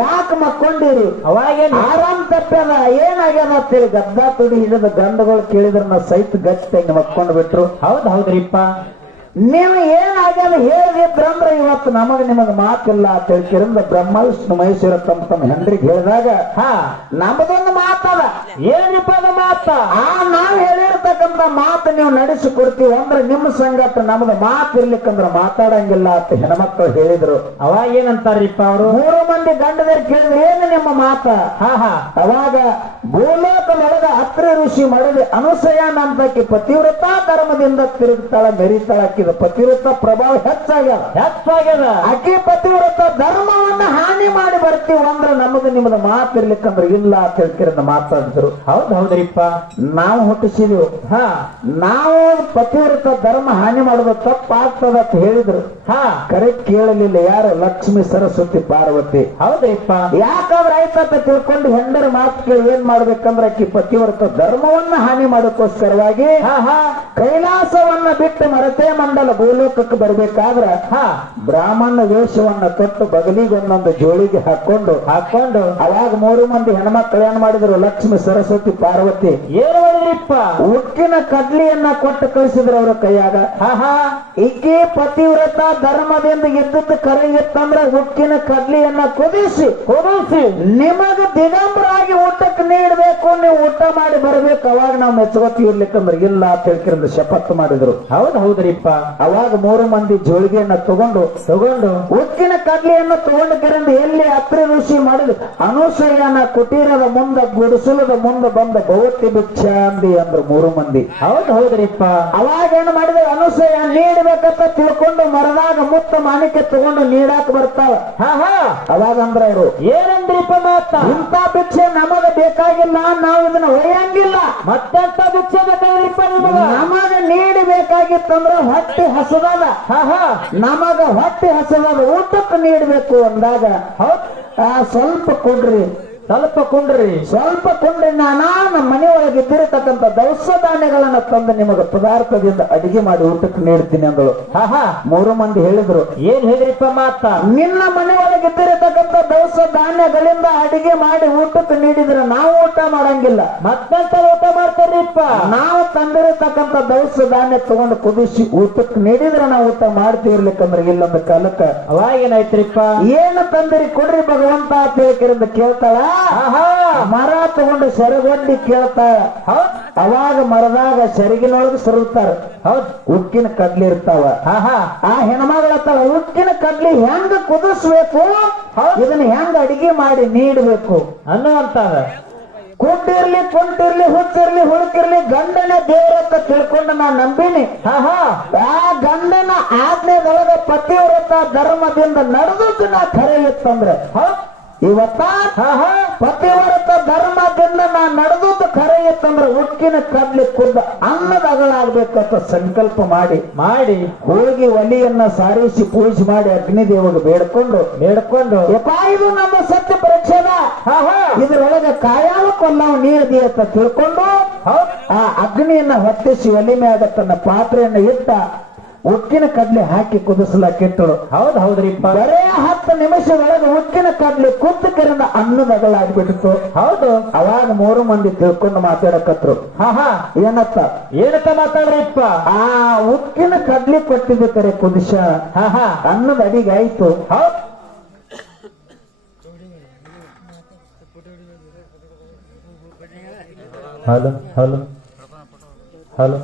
ಯಾಕೆ ಮಕ್ಕೊಂಡಿರಿ? ಅವಾಗೇನು ಆರಾಮ್ ತಪ್ಪ್ಯದ, ಏನಾಗ್ಯದ ಅಂತೇಳಿ ಗದ್ದ ತುಡಿ ಹಿಡಿದ ಗಂಡುಗಳು ಕೇಳಿದ್ರ ನಾವು ಸಹಿತ ಗಟ್ಟಿಗೆ ಮಕ್ಕೊಂಡು ಬಿಟ್ರು. ಹೌದ್ರಿಪ್ಪ. ನೀವು ಏನಾಗ್ಯದ ಹೇಳಿದ್ರಂದ್ರ ಇವತ್ತು ನಿಮಗ ಮಾತಿಲ್ಲ ಅಂತ ಹೇಳ್ಕಿರಿಂದ ಬ್ರಹ್ಮ ವಿಷ್ಣು ಮಹೇಶ್ವರ ತಮ್ಮ ಹೆಂಡ್ರಿಗೆ ಹೇಳಿದಾಗ ನಮ್ಮದೊಂದು ಮಾತದ. ಏನಿಪ್ಪ ಅದು ಮಾತ? ನಾವ್ ಹೇಳಿರ್ತಕ್ಕಂಥ ಮಾತು ನೀವು ನಡೆಸಿಕೊಡ್ತೀವಿ ಅಂದ್ರೆ ನಿಮ್ಮ ಸಂಗಟ ನಮ್ದು ಮಾತು ಇರ್ಲಿಕ್ಕಂದ್ರ ಮಾತಾಡಂಗಿಲ್ಲ ಅಂತ ಹೆಣ್ಮಕ್ಳು ಹೇಳಿದ್ರು. ಅವಾಗ ಏನಂತಾರಿಪ್ಪ ಅವರು? 3 ಮಂದಿ ಗಂಡದರು ಕೇಳಿದ್ರೆ ಏನು ನಿಮ್ಮ ಮಾತ? ಅವಾಗ ಭೂಲೋಕದೊಳಗ ಅತ್ರಿ ಋಷಿ ಮಾಡಿದ ಅನುಸಯಾನ ಅಂತಕ್ಕೆ ಪತಿವ್ರತ ಧರ್ಮದಿಂದ ತಿರುಗ್ತಾಳ, ಮೆರಿತಾಳ. ಪತಿವ್ರತ ಪ್ರಭಾವ ಹೆಚ್ಚಾಗ್ಯದ. ಆಕೆ ಪತಿವ್ರತ ಧರ್ಮವನ್ನ ಹಾನಿ ಮಾಡಿ ಬರ್ತೀವಿ ಅಂದ್ರೆ ನಿಮ್ಮದು ಮಾತಿರ್ಲಿಕ್ಕಂದ್ರೆ ಇಲ್ಲ ಅಂತ ಹೇಳ್ಕಿರಂದ ಮಾತಾಡಿದ್ರು. ಹೌದ್ರಿಪ್ಪ. ನಾವು ಹುಟ್ಟಿಸಿದ್ವು. ನಾವು ಪತಿವ್ರತ ಧರ್ಮ ಹಾನಿ ಮಾಡೋದು ತಪ್ಪಾಗ್ತದ ಅಂತ ಹೇಳಿದ್ರು. ಕರೆ ಕೇಳಲಿಲ್ಲ ಯಾರು? ಲಕ್ಷ್ಮಿ ಸರಸ್ವತಿ ಪಾರ್ವತಿ. ಹೌದ್ರಿಪ್ಪ. ಯಾಕಾದ್ರೆ ಆಯ್ತಂತ ತಿಳ್ಕೊಂಡು ಹೆಂಡರ ಮಾತು ಕೇಳಿ ಏನ್ ಮಾಡ್ಬೇಕಂದ್ರೆ ಆಕಿ ಪತಿವ್ರತ ಧರ್ಮವನ್ನ ಹಾನಿ ಮಾಡೋಕ್ಕೋಸ್ಕರವಾಗಿ ಕೈಲಾಸವನ್ನ ಬಿಟ್ಟು ಮರತೆ ಮಂಡಲ ಭೂಲೋಕಕ್ಕೆ ಬರ್ಬೇಕಾದ್ರ ಬ್ರಾಹ್ಮಣ ವೇಷವನ್ನ ತೊಟ್ಟು ಬಗಲಿಗೆ ಒಂದೊಂದು ಜೋಳಿಗೆ ಹಾಕೊಂಡು ಅವಾಗ 3 ಮಂದಿ ಹೆಣ್ಮಕ್ಳು ಏನ್ ಮಾಡಿದ್ರು? ಲಕ್ಷ್ಮಿ ಸರಸ್ವತಿ ಪಾರ್ವತಿ ಏನ್ ಮಾಡಿದ್ರಿಪ್ಪ? ಉಕ್ಕಿನ ಕಡ್ಲಿಯನ್ನ ಕೊಟ್ಟು ಕಳಿಸಿದ್ರು ಅವ್ರ ಕೈಯಾಗ. ಈಕೆ ಪತಿವ್ರತ ಧರ್ಮದಿಂದ ಇದ್ದದ್ದು ಕರೆ ಇತ್ತಂದ್ರೆ ಉಕ್ಕಿನ ಕಡ್ಲಿಯನ್ನ ಕುದಿಸಿ ನಿಮಗ ದಿಗಂಬರಾಗಿ ಊಟಕ್ಕೆ ನೀಡಬೇಕು, ನೀವು ಊಟ ಮಾಡಿ ಬರ್ಬೇಕು, ಅವಾಗ ನಾವು ಮೆಚ್ಚುವತ್ತಿ ಇರ್ಲಿಕ್ಕಂದ್ರೆ ಇಲ್ಲ ಅಂತ ಹೇಳ್ಕಿರಂದ ಶಪಥ ಮಾಡಿದ್ರು. ಹೌದ್ರಿಪ್ಪ. ಅವಾಗ 3 ಮಂದಿ ಜೋಳಿಗೆಯನ್ನ ತಗೊಂಡು ಉಕ್ಕಿನ ಕಡ್ಲಿಯನ್ನು ತಗೊಂಡು ಕರೆಂದು ಎಲ್ಲಿ ಅತ್ರಿ ಋಷಿ ಮಾಡಿದ್ರು ಅನುಸಯನ ಕುಟೀರದ ಮುಂದೆ ಗುಡಿಸಲದ ಮುಂದೆ ಬಂದ ಭವತಿ ಭಿಕ್ಷಾ ಅಂದಿ ಅಂದ್ರು 3 ಮಂದಿ. ಹೌದ್ರಿಪ್ಪ. ಅವಾಗ ಏನು ಮಾಡಿದ್ರು? ಅನುಸಯ ನೀಡಬೇಕಂತ ತಿಳ್ಕೊಂಡು ಮರದಾಗ ಮುತ್ತ ಮಾಣಿಕೆ ತಗೊಂಡು ನೀಡಾಕ ಬರ್ತಾವ. ಅವಾಗ ಅಂದ್ರ ಅವರು ಏನಂದ್ರಿಪ್ಪ ಮಾತ? ಇಂಥ ಭಿಕ್ಷೆ ನಮಗ ಬೇಕಾಗಿಲ್ಲ, ನಾವು ಇದನ್ನ ಒಯ್ಯಂಗಿಲ್ಲ. ಮತ್ತೆಂತ ಭಿಕ್ಷೆ ಬೇಕಾಗಿರಿಪ್ಪ ನಿಮಗ? ನಮಗ ನೀಡಬೇಕಾಗಿತ್ತಂದ್ರ ಹೊಟ್ಟೆ ಹಸದದ. ನಮಗ ಹೊಟ್ಟೆ ಹಸದದ, ಊಟಕ್ಕೆ ನೀಡಬೇಕು ಅಂದಾಗ ಸ್ವಲ್ಪ ಕೊಡ್ರಿ, ಸ್ವಲ್ಪ ಕೊಂಡ್ರಿ ನಾನು ನಮ್ಮ ಮನೆ ಒಳಗೆ ಇದ್ದಿರತಕ್ಕಂಥ ದವಸ ಧಾನ್ಯಗಳನ್ನ ತಂದು ನಿಮಗೆ ಪದಾರ್ಥದಿಂದ ಅಡಿಗೆ ಮಾಡಿ ಊಟಕ್ಕೆ ನೀಡ್ತೀನಿ ಅಂದಳು. 3 ಮಂದಿ ಹೇಳಿದ್ರು. ಏನ್ ಹೇಳಿದ್ರಿಪ್ಪ ಮಾತ? ನಿನ್ನ ಮನೆ ಒಳಗೆ ಇದ್ದಿರತಕ್ಕಂಥ ದವಸ ಧಾನ್ಯಗಳಿಂದ ಅಡಿಗೆ ಮಾಡಿ ಊಟಕ್ಕೆ ನೀಡಿದ್ರೆ ನಾವು ಊಟ ಮಾಡಂಗಿಲ್ಲ. ಮತ್ತೆಂತ ಊಟ ಮಾಡ್ತಾರಿಪ್ಪ? ನಾವು ತಂದಿರತಕ್ಕಂಥ ದವಸ ಧಾನ್ಯ ತಗೊಂಡು ಕುದಿಸಿ ಊಟಕ್ಕೆ ನೀಡಿದ್ರೆ ನಾವು ಊಟ ಮಾಡ್ತಿರ್ಲಿಕ್ಕಂದ್ರೆ ಇಲ್ಲೊಂದು ಕಾಲಕ್ಕ ಅವಾಗ ಏನಾಯ್ತ್ರಿಪ್ಪ? ಏನು ತಂದಿರಿ ಕೊಡ್ರಿ ಭಗವಂತ ಅಂತ ಹೇಳ್ಕಿರಂದ ಕೇಳ್ತಾಳ. ಮರ ತಗೊಂಡು ಸೆರಗೊಡ್ಡಿ ಕೇಳ್ತಾಳ. ಅವಾಗ ಮರದಾಗ ಸೆರಗಿನೊಳಗೆ ಸರುತ್ತಾರ. ಉಕ್ಕಿನ ಕಡ್ಲಿ ಇರ್ತಾವ. ಆ ಹೆಣ್ಮಗಳ ಉಕ್ಕಿನ ಕಡ್ಲಿ ಹೆಂಗ ಕುದಿಸ್ಬೇಕು, ಇದನ್ನ ಹೆಂಗ ಅಡಿಗೆ ಮಾಡಿ ನೀಡಬೇಕು ಅನ್ನುವಂತ ಕುಂಟಿರ್ಲಿ ಕುಂಟಿರ್ಲಿ ಹುಚ್ಚಿರ್ಲಿ ಹುಡುಕಿರ್ಲಿ ಗಂಡನ ದೇವರತ್ತ ತಿಳ್ಕೊಂಡು ನಾ ನಂಬಿನಿ. ಆ ಗಂಡನ ಆಜ್ಞೆದೊಳಗ ಪತಿವ್ರತ ಧರ್ಮದಿಂದ ನಡೆದದ್ದು ನಾ ಖರೆ ಇತ್ತಂದ್ರೆ ಇವತ್ತ ಪತಿವ್ರತ ಧರ್ಮದಿಂದ ನಾ ನಡೆದದ್ದು ಖರೆ ಇತ್ತಂದ್ರ ಉಕ್ಕಿನ ಕಡ್ಲಿ ಖುದ್ದ ಅನ್ನದ ಅಗಳಾಗ್ಬೇಕಂತ ಸಂಕಲ್ಪ ಮಾಡಿ ಹೋಗಿ ಒಲಿಯನ್ನ ಸಾರಿಸಿ ಪೂಜೆ ಮಾಡಿ ಅಗ್ನಿದೇವಗೆ ಬೇಡ್ಕೊಂಡು ಯಪ್ಪ ಇದು ನಮ್ಮ ಸತ್ಯ ಪರೀಕ್ಷೆದ ಇದ್ರೊಳಗೆ ಕಾಯಾವ ಕೊಲ್ಲವ ನೀರದಿ ಅಂತ ತಿಳ್ಕೊಂಡು ಆ ಅಗ್ನಿಯನ್ನ ಹೊತ್ತಿಸಿ ಒಲಿ ಮ್ಯಾಗ ತನ್ನ ಪಾತ್ರೆಯನ್ನ ಇಟ್ಟ ಉಕ್ಕಿನ ಕಡ್ಲಿ ಹಾಕಿ ಕುದಿಸ್ಲಾಕಿಟ್ಟಳು. ಹೌದ್ರಿಪ್ಪ. ಬರೇ 10 ನಿಮಿಷದೊಳಗೆ ಉಕ್ಕಿನ ಕಡ್ಲಿ ಕುತ್ತಕರಿಂದ ಅನ್ನದ ಅಗಳಾಗ್ಬಿಟ್ಟಿತ್ತು. ಹೌದು. ಅವಾಗ 3 ಮಂದಿ ತಿಳ್ಕೊಂಡು ಮಾತಾಡಕತ್ರು. ಏನತ್ತ ಮಾತಾಡ್ರಿಪ್ಪ? ಆ ಉಕ್ಕಿನ ಕಡ್ಲಿ ಕೊಟ್ಟಿದ್ದು ಕರೆ ಕುದಿಸ ಅನ್ನದ ಅಡಿಗೆ ಆಯ್ತು. ಹಲೋ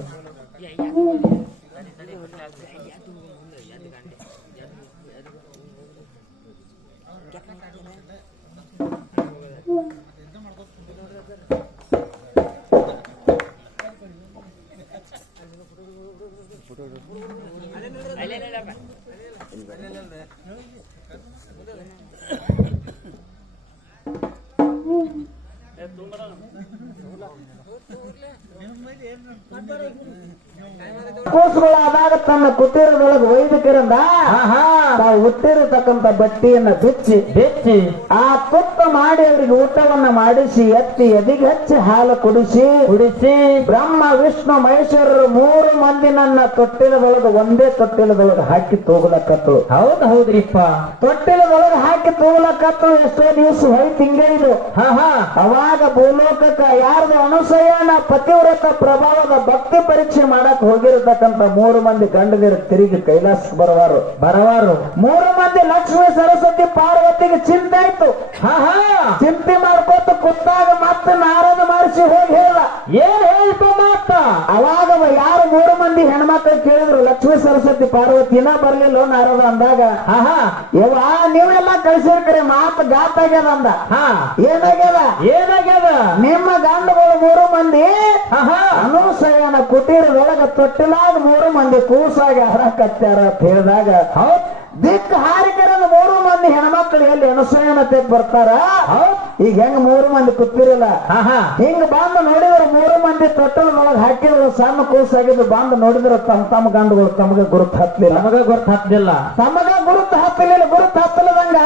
ಕೂಸುಗಳಾದಾಗ ತನ್ನ ಕುಟೀರದೊಳಗೆ ವೈದಿಕರಿಂದ ತಾವು ಹುಟ್ಟಿರತಕ್ಕಂತ ಬಟ್ಟೆಯನ್ನ ಬಿಚ್ಚಿ ಆ ತುತ್ತ ಮಾಡಿ ಅವರಿಗೆ ಊಟವನ್ನ ಮಾಡಿಸಿ ಎತ್ತಿ ಎದಿಗೆ ಹಚ್ಚಿ ಹಾಲು ಕುಡಿಸಿ ಬ್ರಹ್ಮ ವಿಷ್ಣು ಮಹೇಶ್ವರರು 3 ಮಂದಿ ನನ್ನ ತೊಟ್ಟಿಲದೊಳಗೆ ಒಂದೇ ತೊಟ್ಟಿಲದೊಳಗೆ ಹಾಕಿ ತೂಗಲಕತ್ತಳು. ಹೌದ್ರಿಪ್ಪ. ತೊಟ್ಟಿಲದೊಳಗೆ ಹಾಕಿ ತೂಗಲಕತ್ತಳು. ಎಷ್ಟೋ ದಿವಸ ಹೋಯ್ತು ಹಿಂಗೆ ಇದು. ಅವಾಗ ಭೂಲೋಕಕ್ಕ ಯಾರ್ದು ಅನುಸಯನ ಪತಿವ್ರತ ಪ್ರಭಾವದ ಭಕ್ತಿ ಪರೀಕ್ಷೆ ಮಾಡಕ್ ಹೋಗಿರತಕ್ಕಂತ 3 ಮಂದಿ ಗಂಡದಿರು ತಿರುಗಿ ಕೈಲಾಸ ಬರವಾರು 3 ಮಂದಿ ಲಕ್ಷ್ಮೀ ಸರಸ್ವತಿ ಪಾರ್ವತಿಗೆ ಚಿಂತೆ ಆಯ್ತು. ಚಿಂತೆ ಮಾಡ್ಕೊತ ಕೂತಾಗ ಮತ್ತೆ ನಾರದ ಮಾಡಿಸಿ ಹೋಗಿ ಹೇಳ ಏನ್ ಹೇಳ್ತ ಮಾತ. ಅವಾಗ ಯಾರು 3 ಮಂದಿ ಹೆಣ್ಮಕ್ಳು ಕೇಳಿದ್ರು ಲಕ್ಷ್ಮೀ ಸರಸ್ವತಿ ಪಾರ್ವತಿ ಇನ್ನ ಬರ್ಲಿಲ್ಲ ನಾರದ ಅಂದಾಗ ಯವ್ವ ನೀವೆಲ್ಲ ಕಳಿಸಿರ್ಕರೆ ಮಾತು ಗಾತ ಆಗ್ಯದ ಅಂದ. ಏನಾಗ್ಯದ ನಿಮ್ಮ ಗಂಡುಗಳು 3 ಮಂದಿ ಅನುಸಯನ ಕುಟೀರದೊಳಗ ತೊಟ್ಟಿಲಾಗ 3 ಮಂದಿ ಕೂಸಾಗಿ ಹರಕತ್ಯಾರ ಅಂತ ಹೇಳಿದಾಗ ದಿಕ್ ಹಾರಿಕರದ 3 ಮಂದಿ ಹೆಣ್ಮಕ್ಳು ಎಲ್ಲಿ ಅನುಸಯನತೆ ಬರ್ತಾರ. ಈಗ ಹೆಂಗ 3 ಮಂದಿ ಕೂತಿರಲ್ಲ ಹಿಂಗ ಬಂದು ನೋಡಿದ್ರು 3 ಮಂದಿ ತೊಟ್ಟಲದೊಳಗೆ ಹಾಕಿದ್ರು ಸಣ್ಣ ಕೂಸಾಗಿದ್ರು ಬಂದು ನೋಡಿದ್ರು ತಮ್ಮ ಗಂಡುಗಳು ತಮಗೆ ಗುರುತು ಹತ್ತಲಿಲ್ಲ. ತಮಗ ಗುರುತು ಹತ್ತಲಿಲ್ಲದಂಗ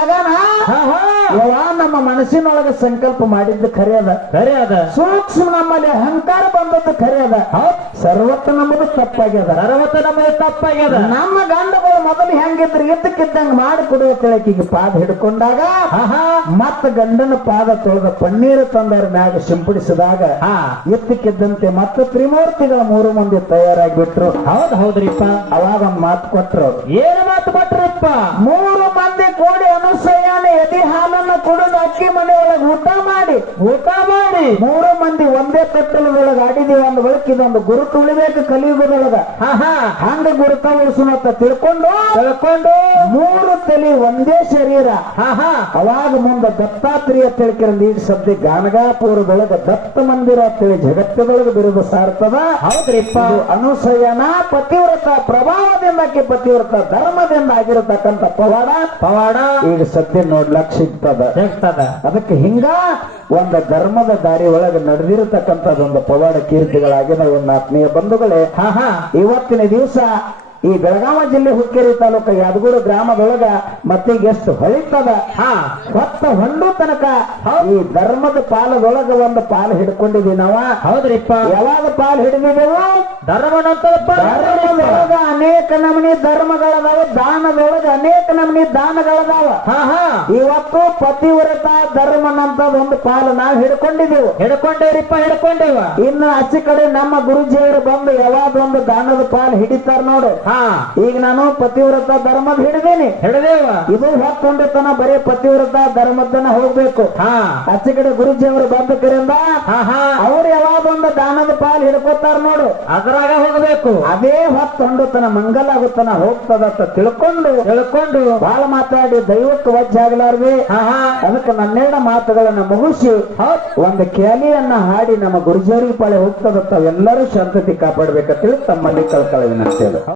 ಆಗಾನ ನಮ್ಮ ಮನಸ್ಸಿನೊಳಗೆ ಸಂಕಲ್ಪ ಮಾಡಿದ್ದು ಖರೆ ಅದ. ಸೂಕ್ಷ್ಮ ನಮ್ಮಲ್ಲಿ ಅಹಂಕಾರ ಬಂದದ್ದು ಖರೆ ಅದ. ಸರ್ವತ್ತ ನಮ್ಮದು ತಪ್ಪಾಗ್ಯದ. ನಮ್ಮ ಗಂಡುಗಳು ಮೊದಲು ಹೆಂಗಿದ್ರು ಎದ್ದಕ್ಕಿದ್ದಂಗ ಮಾಡಿ ಕೊಡುವ ತಿಳಕಿಗೆ ಪಾದ ಹಿಡ್ಕೊಂಡಾಗ ಮತ್ತ ಗಂಡನ ಪಾದ ತೊಳೆದ ಪನ್ನೀರು ತಂದರ ಮ್ಯಾಗ ಸಿಂಪಡಿಸಿದಾಗ ಎತ್ತಕ್ಕಿದ್ದಂತೆ ಮತ್ತೆ ತ್ರಿಮೂರ್ತಿಗಳ 3 ಮಂದಿ ತಯಾರಾಗಿಬಿಟ್ರು. ಹೌದ್ರಿಪ್ಪ. ಅವಾಗ ಒಂದು ಮಾತು ಕೊಟ್ರು. ಏನು ಮಾತು ಕೊಟ್ರಪ್ಪ? 3 ಮಂದಿ ಕೂಡಿ ಅನುಸಯನ ಎದಿ ಹಾಲನ್ನು ಕುಡಿದು ಅಕ್ಕಿ ಮನೆಯೊಳಗೆ ಊಟ ಮಾಡಿ 3 ಮಂದಿ ಒಂದೇ ತೊಟ್ಟಲದೊಳಗೆ ಆಡಿದೀವಿ ಅಂದ ಬಳಿಕ ಇದೊಂದು ಗುರುತು ಉಳಿಬೇಕು ಕಲಿಯುಗದೊಳಗ. ಹಂಗ ಗುರುತ ಉಳಿಸುವಂತ ತಿಳ್ಕೊಂಡು 3 ತಲೆ ಒಂದೇ ಶರೀರ. ಅವಾಗ ಮುಂದೆ ದತ್ತಾತ್ರೇಯ ತಿಳ್ಕಿರಂದ ಈಗ ಸದ್ಯ ಗಾನಗಾಪುರದೊಳಗ ದತ್ತ ಮಂದಿರ ಅಂತೇಳಿ ಜಗತ್ತದೊಳಗೆ ಬಿರುದು ಸಾರ್ತದ. ಹೌದ್ರಿಪ್ಪ. ಅನುಸಯನ ಪತಿವ್ರತ ಪ್ರಭಾವದಿಂದ ಪತಿವ್ರತ ಧರ್ಮದಿಂದ ಆಗಿರತಕ್ಕಂತ ಪವಾಡ ಈಗ ಸದ್ಯ ನೋಡ್ಲಕ್ ಸಿಗ್ತದ. ಅದಕ್ಕೆ ಹಿಂಗ ಒಂದು ಧರ್ಮದ ದಾರಿ ಒಳಗೆ ನಡೆದಿರತಕ್ಕಂಥದ್ದೊಂದು ಪವಾಡ ಕೀರ್ತಿಗಳಾಗಿನ ಒಂದು ಆತ್ಮೀಯ ಬಂಧುಗಳೇ, ಇವತ್ತಿನ ದಿವಸ ಈ ಬೆಳಗಾವಿ ಜಿಲ್ಲೆ ಹುಕ್ಕೇರಿ ತಾಲೂಕು ಯಾದಗೂರು ಗ್ರಾಮದೊಳಗ ಮತ್ತೀಗ ಎಷ್ಟು ಹೊಳಿತದ ಹೊತ್ತ ಹೊಂಡು ತನಕ ಈ ಧರ್ಮದ ಪಾಲದೊಳಗ ಒಂದು ಪಾಲು ಹಿಡ್ಕೊಂಡಿದೀವಿ ನಾವು. ಹೌದ್ರಿಪ್ಪ. ಯಾವಾಗ ಪಾಲು ಹಿಡಿದಿದ್ದೇವು? ಧರ್ಮದೊಳಗ ಅನೇಕ ನಮೂನಿ ಧರ್ಮಗಳದಾವ, ದಾನದೊಳಗ ಅನೇಕ ನಮೂನಿ ದಾನಗಳದಾವ. ಇವತ್ತು ಪತಿವ್ರತ ಧರ್ಮನಂತದ ಒಂದು ಪಾಲು ನಾವು ಹಿಡ್ಕೊಂಡೇವ. ಇನ್ನು ಆಚೆ ಕಡೆ ನಮ್ಮ ಗುರುಜಿಯವರು ಬಂದು ಯಾವಾದೊಂದು ದಾನದ ಪಾಲು ಹಿಡಿತಾರ ನೋಡು. ಈಗ ನಾನು ಪತಿವ್ರತ ಧರ್ಮದ ಹಿಡಿದೇವ. ಇದು ಹೊತ್ತೊಂಡತನ ಬರೀ ಪತಿವ್ರತ ಧರ್ಮದನ್ನ ಹೋಗ್ಬೇಕು. ಆಚೆ ಕಡೆ ಗುರುಜಿಯವರು ಬಂದ ಕರಿಂದ ಅವ್ರು ಯಾವಾದೊಂದು ದಾನದ ಪಾಲು ಹಿಡ್ಕೋತಾರ ನೋಡು, ಅದರಾಗ ಹೋಗ್ಬೇಕು. ಅದೇ ಹೊತ್ತೊಂಡತನ ಮಂಗಲ ಆಗುತ್ತಾನ ಹೋಗ್ತದ ತಿಳ್ಕೊಂಡು ಬಹಳ ಮಾತಾಡಿ ದೈವಕ್ಕೆ ವಜ್ಜೆ ಆಗ್ಲಾರ್ದೆ ಅದಕ್ಕೆ ನನ್ನೆರಡ ಮಾತುಗಳನ್ನ ಮುಗಿಸಿ ಒಂದು ಕ್ಯಾಲಿಯನ್ನ ಹಾಡಿ ನಮ್ಮ ಗುರುಜಿಯವರಿಗೆ ಪಾಳೆ ಹೋಗ್ತದತ್ತ ಎಲ್ಲರೂ ಶಾಂತತೆ ಕಾಪಾಡ್ಬೇಕಂತೇಳಿ ತಮ್ಮಲ್ಲಿ ಕಳ್ಕೊಳ್ಳಿ.